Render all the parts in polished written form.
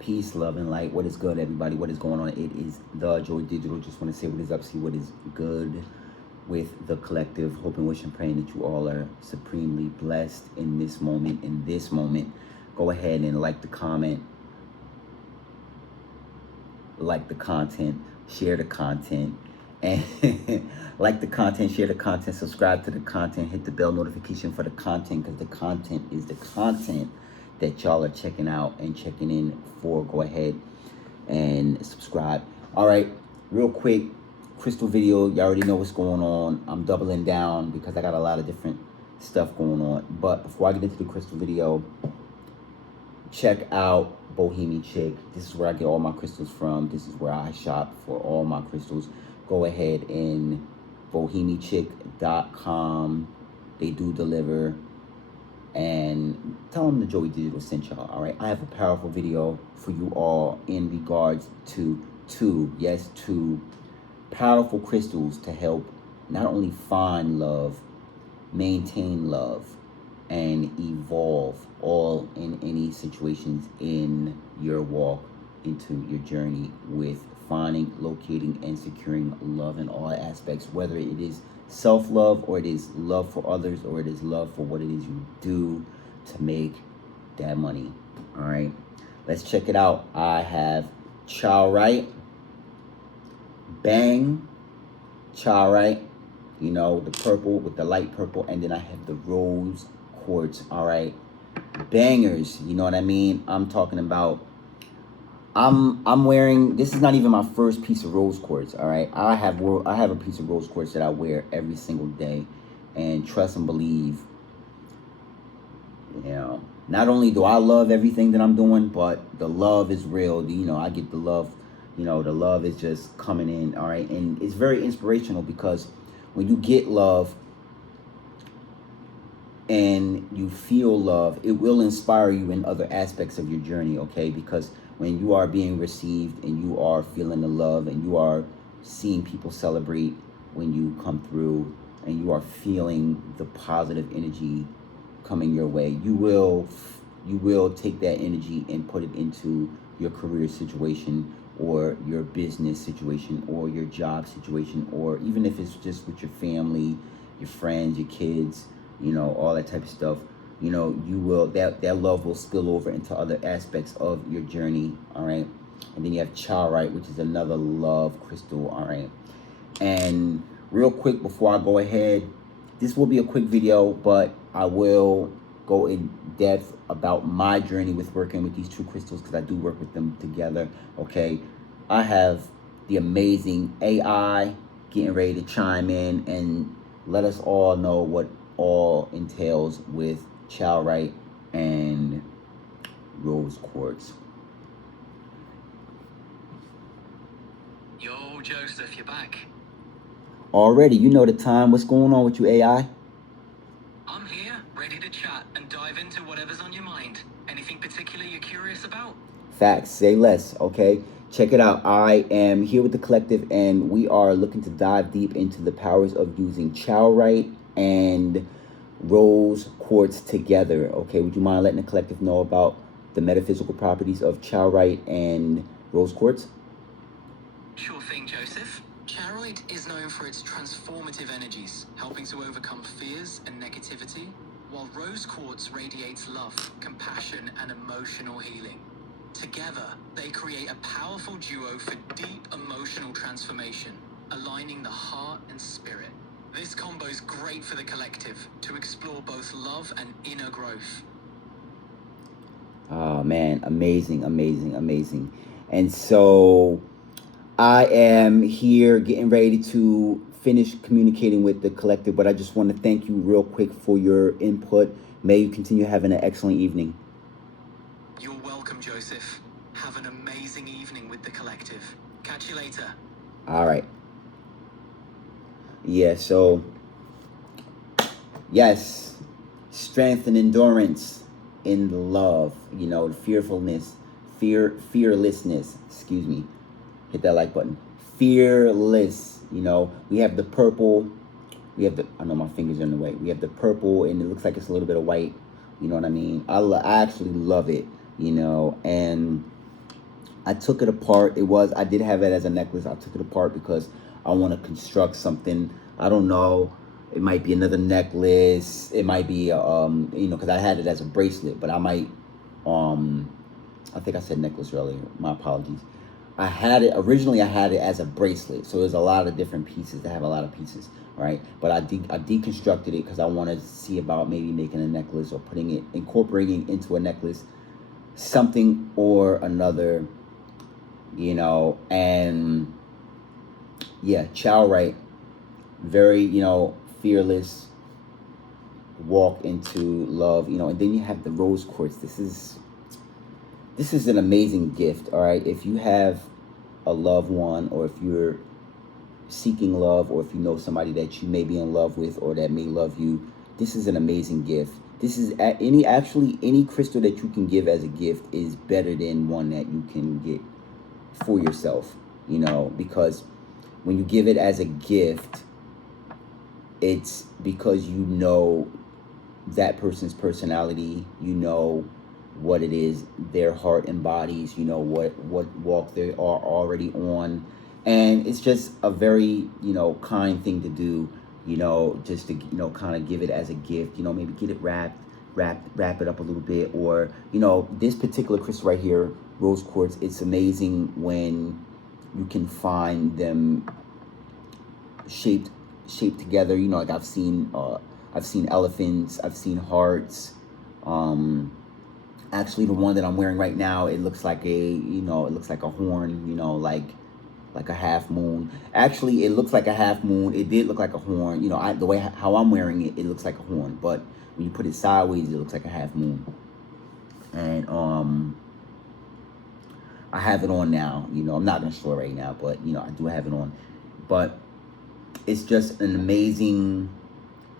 Peace, love, and light. What is good, everybody? What is going on? It is the Joy Digital. Just want to say what is up, see what is good with the collective. Hoping, wishing, praying that you all are supremely blessed in this moment. Go ahead and like the comment, like the content, share the content, and like the content, share the content, subscribe to the content, hit the bell notification for the content, because the content is the content that y'all are checking out and checking in for. Go ahead and subscribe. All right, real quick, crystal video. You already know what's going on. I'm doubling down because I got a lot of different stuff going on. But before I get into the crystal video, check out Bohemian Chick. This is where I get all my crystals from. This is where I shop for all my crystals. Go ahead and bohemianchick.com. They do deliver. And tell them the Joey Digital sent y'all. All right, I have a powerful video for you all in regards to two powerful crystals to help not only find love, maintain love, and evolve all in any situations in your walk into your journey with finding, locating, and securing love in all aspects, whether it is self-love, or it is love for others, or it is love for what it is you do to make that money. All right, let's check it out. I have CHAORITE, Bang, CHAORITE, you know, the purple with the light purple, and then I have the rose quartz. All right, bangers, you know what I mean? I'm talking about, I'm wearing, this is not even my first piece of rose quartz. All right, I have a piece of rose quartz that I wear every single day, and trust and believe, you know, not only do I love everything that I'm doing, but the love is real. You know, I get the love, you know, the love is just coming in. All right, and it's very inspirational because when you get love and you feel love, it will inspire you in other aspects of your journey, okay? Because when you are being received and you are feeling the love and you are seeing people celebrate when you come through and you are feeling the positive energy coming your way, you will take that energy and put it into your career situation, or your business situation, or your job situation, or even if it's just with your family, your friends, your kids, you know, all that type of stuff. You know, you will, that love will spill over into other aspects of your journey. All right, and then you have CHAORITE, which is another love crystal. All right, and real quick before I go ahead, this will be a quick video, but I will go in depth about my journey with working with these two crystals, because I do work with them together. Okay, I have the amazing AI getting ready to chime in and let us all know what all entails with CHAORITE and rose quartz. Yo, Joseph, you're back. Already, you know the time. What's going on with you, AI? I'm here, ready to chat and dive into whatever's on your mind. Anything particular you're curious about? Facts, say less, okay? Check it out. I am here with the collective, and we are looking to dive deep into the powers of using CHAORITE and rose quartz together, okay? Would you mind letting the collective know about the metaphysical properties of CHAORITE and rose quartz? Sure thing, Joseph. CHAORITE is known for its transformative energies, helping to overcome fears and negativity, while rose quartz radiates love, compassion, and emotional healing. Together, they create a powerful duo for deep emotional transformation, aligning the heart and spirit. This combo is great for the collective to explore both love and inner growth. Oh man, amazing, amazing, amazing. And so I am here getting ready to finish communicating with the collective, but I just want to thank you real quick for your input. May you continue having an excellent evening. You're welcome, Joseph. Have an amazing evening with the collective. Catch you later. All right. Yeah, so yes, strength and endurance in love, you know, fearlessness, excuse me. Hit that like button. Fearless, you know, we have the purple, we have the, I know my fingers are in the way. We have the purple, and it looks like it's a little bit of white. You know what I mean? I actually love it, you know, and I took it apart. I did have it as a necklace. I took it apart because I want to construct something. I don't know. It might be another necklace. It might be, because I had it as a bracelet, but I might, I think I said necklace earlier. My apologies. Originally I had it as a bracelet. So there's a lot of different pieces that have a lot of pieces, right? But I deconstructed it because I wanted to see about maybe making a necklace or incorporating into a necklace something or another, and yeah, CHAORITE, very, fearless, walk into love, and then you have the rose quartz. This is an amazing gift, all right? If you have a loved one, or if you're seeking love, or if you know somebody that you may be in love with or that may love you, this is an amazing gift. This is any crystal that you can give as a gift is better than one that you can get for yourself, because when you give it as a gift, it's because you know that person's personality, what it is their heart embodies, what walk they are already on, and it's just a very kind thing to do, just to kind of give it as a gift, maybe get it wrap it up a little bit, or this particular crystal right here, rose quartz, it's amazing when you can find them shaped together, like I've seen elephants, I've seen hearts. Actually, the one that I'm wearing right now, it looks like a horn, like a half moon. Actually, it looks like a half moon. It did look like a horn. The way how I'm wearing it, it looks like a horn. But when you put it sideways, it looks like a half moon. And I have it on now. I'm not gonna show it right now, but I do have it on. But it's just an amazing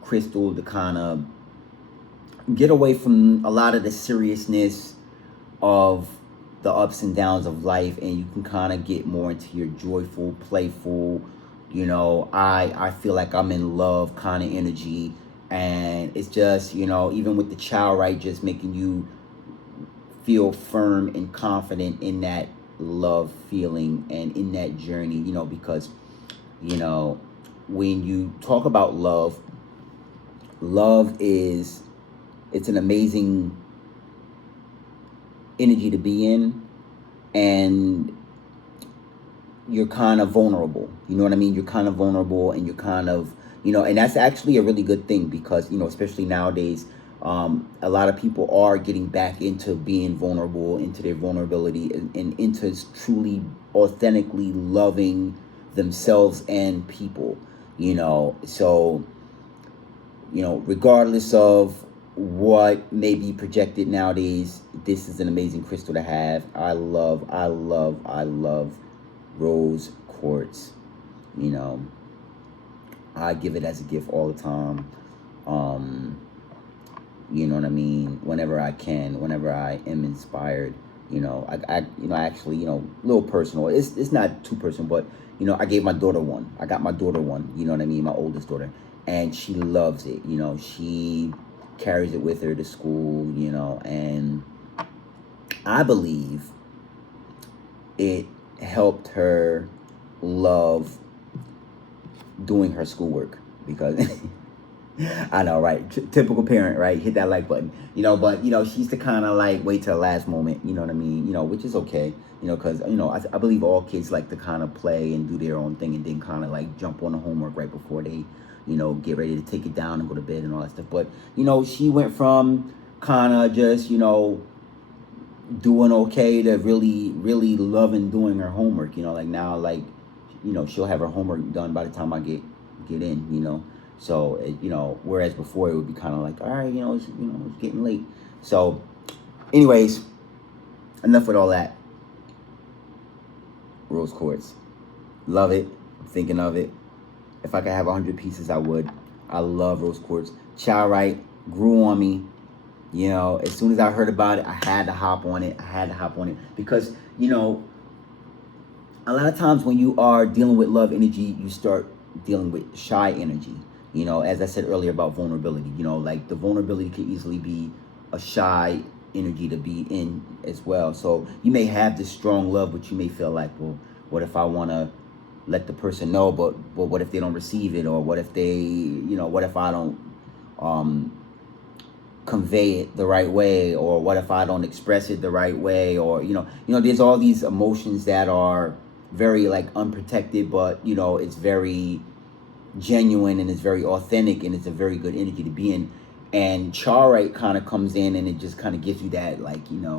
crystal to kind of get away from a lot of the seriousness of the ups and downs of life, and you can kind of get more into your joyful, playful, I feel like I'm in love kind of energy. And it's just, even with the CHAORITE, just making you feel firm and confident in that love feeling and in that journey, because, when you talk about love is, it's an amazing energy to be in, and you're kind of vulnerable. You know what I mean? You're kind of vulnerable, and you're kind of, and that's actually a really good thing, because, especially nowadays, a lot of people are getting back into being vulnerable, into their vulnerability, and into truly, authentically loving themselves and people, so, regardless of what may be projected nowadays, this is an amazing crystal to have. I love rose quartz. I give it as a gift all the time. You know what I mean? Whenever I can, whenever I am inspired, I actually, a little personal. It's not too personal, but I gave my daughter one. I got my daughter one. You know what I mean? My oldest daughter, and she loves it. She carries it with her to school. And I believe it helped her love doing her schoolwork, because I know, right? Typical parent, right? Hit that like button, but she's the kind of like wait till the last moment, you know what I mean? Which is okay, because I believe all kids like to kind of play and do their own thing, and then kind of like jump on the homework right before they get ready to take it down and go to bed and all that stuff. But she went from kind of just doing okay to really loving doing her homework. Like now, like she'll have her homework done by the time I get in. So whereas before it would be kind of like, all right, it's getting late. So anyways, enough with all that. Rose quartz, love it. I'm thinking of it. If I could have 100 pieces, I would. I love rose quartz. CHAORITE grew on me. As soon as I heard about it, I had to hop on it. Because, a lot of times when you are dealing with love energy, you start dealing with shy energy. As I said earlier about vulnerability, like the vulnerability could easily be a shy energy to be in as well. So you may have this strong love, but you may feel like, well, what if I want to let the person know, but what if they don't receive it, or what if they, you know, what if I don't convey it the right way, or what if I don't express it the right way, or you know, there's all these emotions that are very like unprotected, but you know, it's very genuine and it's very authentic, and it's a very good energy to be in. And CHAORITE kind of comes in and it just kind of gives you that, like, you know,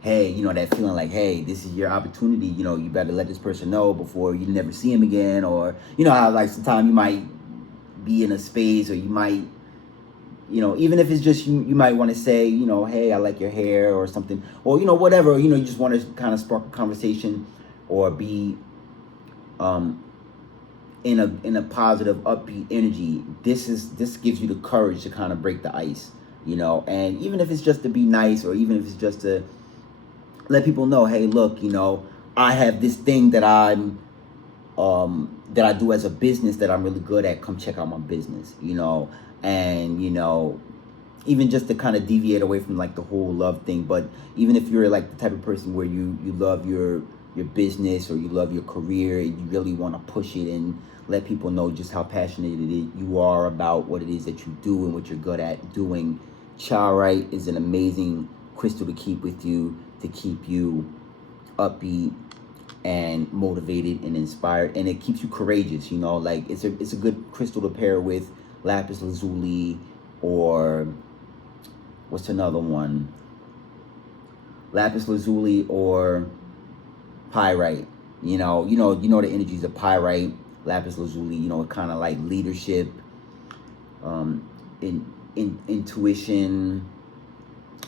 hey, you know, that feeling like, hey, this is your opportunity, you know, you better let this person know before you never see him again. Or you know how like sometimes you might be in a space, or you might, you know, even if it's just you might want to say, you know, hey, I like your hair or something, or you know, whatever, you know, you just want to kind of spark a conversation or be in a positive, upbeat energy. This gives you the courage to kind of break the ice, you know. And even if it's just to be nice, or even if it's just to let people know, hey, look, you know, I have this thing that that I do as a business that I'm really good at. Come check out my business, you know. And you know, even just to kind of deviate away from like the whole love thing. But even if you're like the type of person where you love your business, or you love your career, and you really want to push it and let people know just how passionate you are about what it is that you do and what you're good at doing, CHAORITE is an amazing crystal to keep with you, to keep you upbeat and motivated and inspired. And it keeps you courageous, you know. Like it's a good crystal to pair with lapis lazuli, or what's another one, lapis lazuli or pyrite. You know the energies of pyrite, lapis lazuli, you know, kind of like leadership, intuition.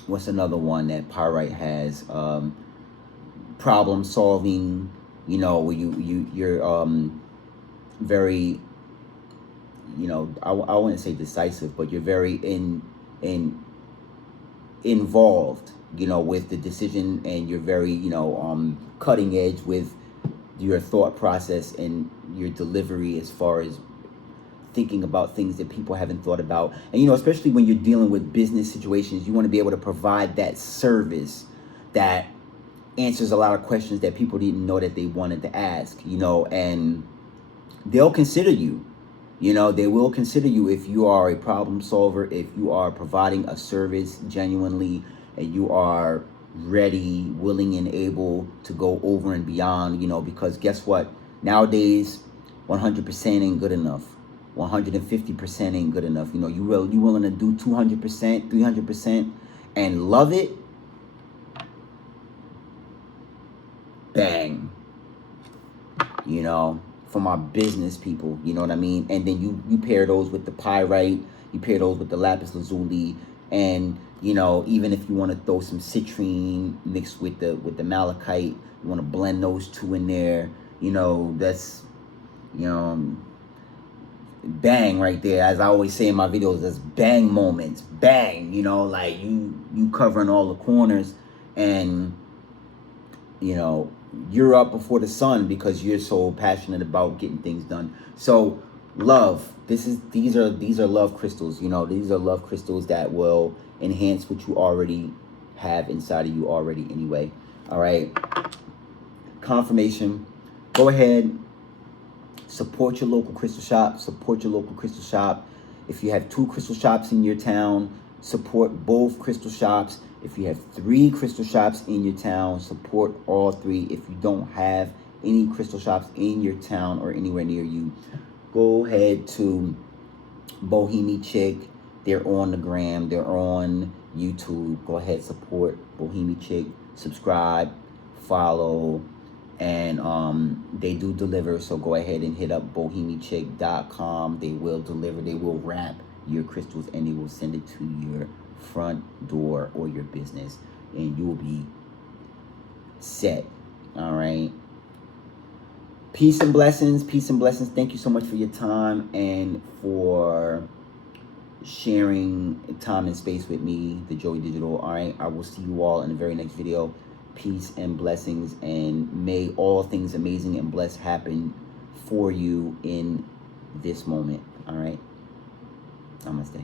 What's another one that pyrite has? Problem solving, you know, where you're very, you know, I wouldn't say decisive, but you're very involved, you know, with the decision, and you're very, you know, cutting edge with your thought process and your delivery as far as thinking about things that people haven't thought about. And you know, especially when you're dealing with business situations, you want to be able to provide that service that answers a lot of questions that people didn't know that they wanted to ask, you know. And they'll consider you, you know, they will consider you if you are a problem solver, if you are providing a service genuinely, and you are ready, willing, and able to go over and beyond, you know. Because guess what? Nowadays, 100% ain't good enough. 150% ain't good enough. You know, you willing to do 200%, 300%, and love it? Bang. You know, for my business people, you know what I mean? And then you pair those with the pyrite, you pair those with the lapis lazuli, and you know, even if you want to throw some citrine mixed with the malachite, you want to blend those two in there, you know, that's, you know, bang right there. As I always say in my videos, that's bang moments. Bang, you know, like you covering all the corners, and you know, you're up before the sun because you're so passionate about getting things done. So love, these are love crystals, you know. These are love crystals that will enhance what you already have inside of you already anyway. All right, confirmation. Go ahead, support your local crystal shop. Support your local crystal shop. If you have 2 crystal shops in your town, support both crystal shops. If you have 3 crystal shops in your town, support all 3. If you don't have any crystal shops in your town or anywhere near you, go ahead to Bohemian Chick. They're on the gram, they're on YouTube. Go ahead, support Bohemian Chick, subscribe, follow, and they do deliver. So go ahead and hit up bohemianchick.com. They will deliver. They will wrap your crystals, and they will send it to your front door or your business, and you will be set. All right, peace and blessings. Peace and blessings. Thank you so much for your time and for sharing time and space with me, the Joey Digital. All right, I will see you all in the very next video. Peace and blessings, and may all things amazing and blessed happen for you in this moment. All right, namaste.